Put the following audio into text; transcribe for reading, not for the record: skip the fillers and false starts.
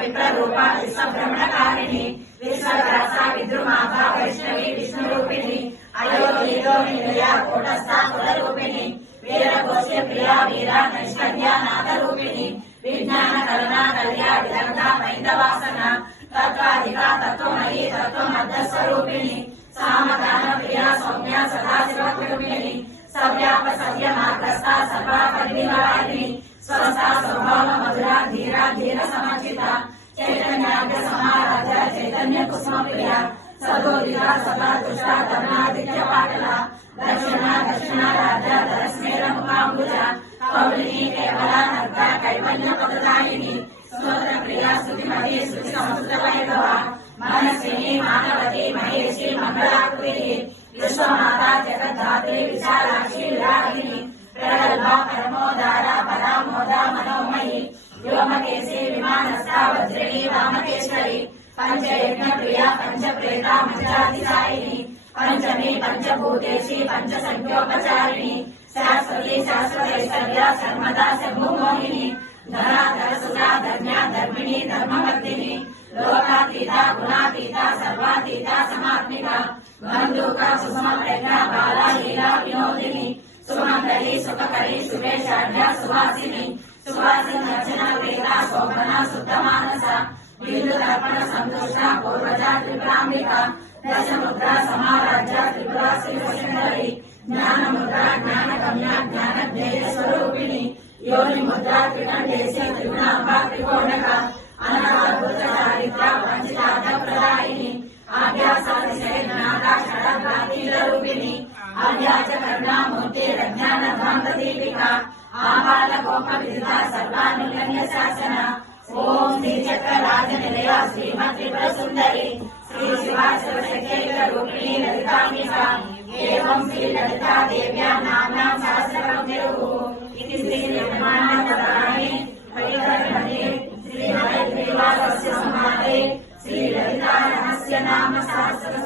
विप्ररूपा विश्वभ्रमणकारिणी विश्वग्रासा विद्रुमाभा वैष्णवी विष्णुरूपिणी अयोनिलो निलया कूटस्था कुलरूपिणी वीरघोष्य प्रिया वीरा नैष्कर्या नाथरूपिणी विज्ञान करुणा कल्या विदग्धा मैन्दवासना तत्त्वाधिका तत्त्वमयी तत्त्वमध्यस्वरूपिणी सामगान प्रिया सौम्या सदाशिवरूपिणी सव्याप सव्यमाग्रस्ता सर्वापरिवारिणी स्वस्था स्वभाव मधुरा धीरा धीर समर्चिता चैतन्याग्र समाराध्य चैतन्य कुसुम प्रिया सदोदिता सदा दुष्टा तरुणादित्य पाटला दक्षिणा दक्षिणाराध्य धरस्मेर मुखाम्बुजा कौलिनी केवला नर्ता कैवल्य पददायिनी स्तोत्र प्रिया स्तुतिमती स्तुति संस्कृत वैभवा मनस्विनी मानवती महेशी मंगलाकृति विश्वमाता जगद्धात्री विशालाक्षी विरागिनी प्रगल्भा परमोदारा परामोदा मनोमयी व्योमकेशी विमानस्था वज्रिणी वामकेश्वरी पंचयज्ञ प्रिया पंचप्रेता मंचाधिसायिनी पंचमी पंचभूतेशी पंचसंख्योपचारिणी शाश्वती शाश्वतैश्वर्या सर्वदा शंभुमोहिनी धराधर सुधा धन्या धर्मिणी धर्मवर्धिनी लोकातीता गुणातीता सर्वातीता समात्मिका बंधुका सुषमा प्रज्ञा बाला लीला विनोदिनी सुमंगली सुखकरी सुरेशाढ्या सुवासिनी सुवासिनी अर्चना वेदा शोभना शुद्ध मानसा बिंदु दर्पण संतोषा पूर्वजा त्रिपुरांबिका दशमुद्रा समाराध्या त्रिपुरा श्री सुंदरी ज्ञान मुद्रा ज्ञान गम्या ज्ञान ध्येय स्वरूपिणी योनि मुद्रा त्रिकंडेशी त्रिगुणांबा त्रिकोणका अनद्भुत चारित्रा वंचितार्थ प्रदायिनी आभ्यासातिशय ज्ञाता षडग्रातील रूपिणी आभ्याच करुणा मूर्ति ज्ञान ध्वांत दीपिका आबाल गोप विदिता सर्वानुल्लंघ्य शासना ओम श्री चक्र राज निलया श्रीमत् त्रिपुर सुंदरी श्री शिवा शिवशक्ति रूपिणी ललितांबिका एवं श्री ललिता देव्या नाम्नां सहस्रकं विरुः इति श्री निर्माणपुराणे हरिहरमध्ये श्री हरिग्रीवासस्य संवादे श्री ललिता रहस्य नाम सहस्र